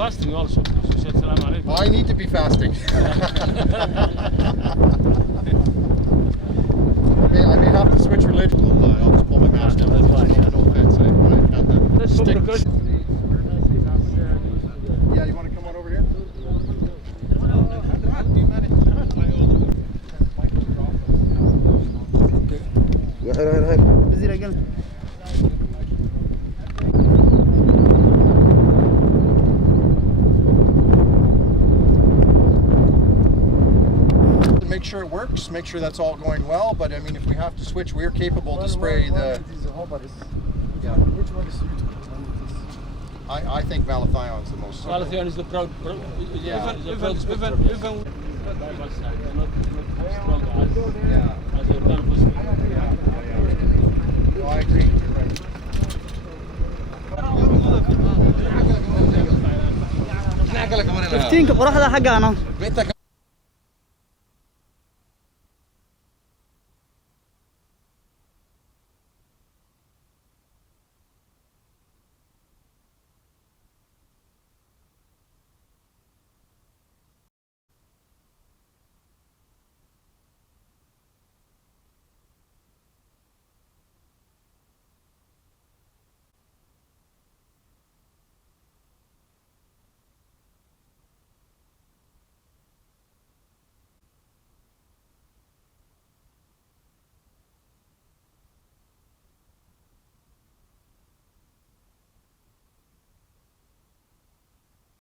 fasting also. So you said salam alaikum. I need to be fasting. I may have to switch religion. I'll just pull my mask down. That's fine, yeah. No offense. I had that Let's stick. Yeah, You want to come on over here? Make sure it works, make sure that's all going well, but I mean if we have to switch, we're capable to spray the... Yeah. Which one is suitable? I think malathion is the most suitable. Malathion is the proud. Yeah. Even strong as a purpose. No, I agree. You're right. 15 qoraxda xaggaana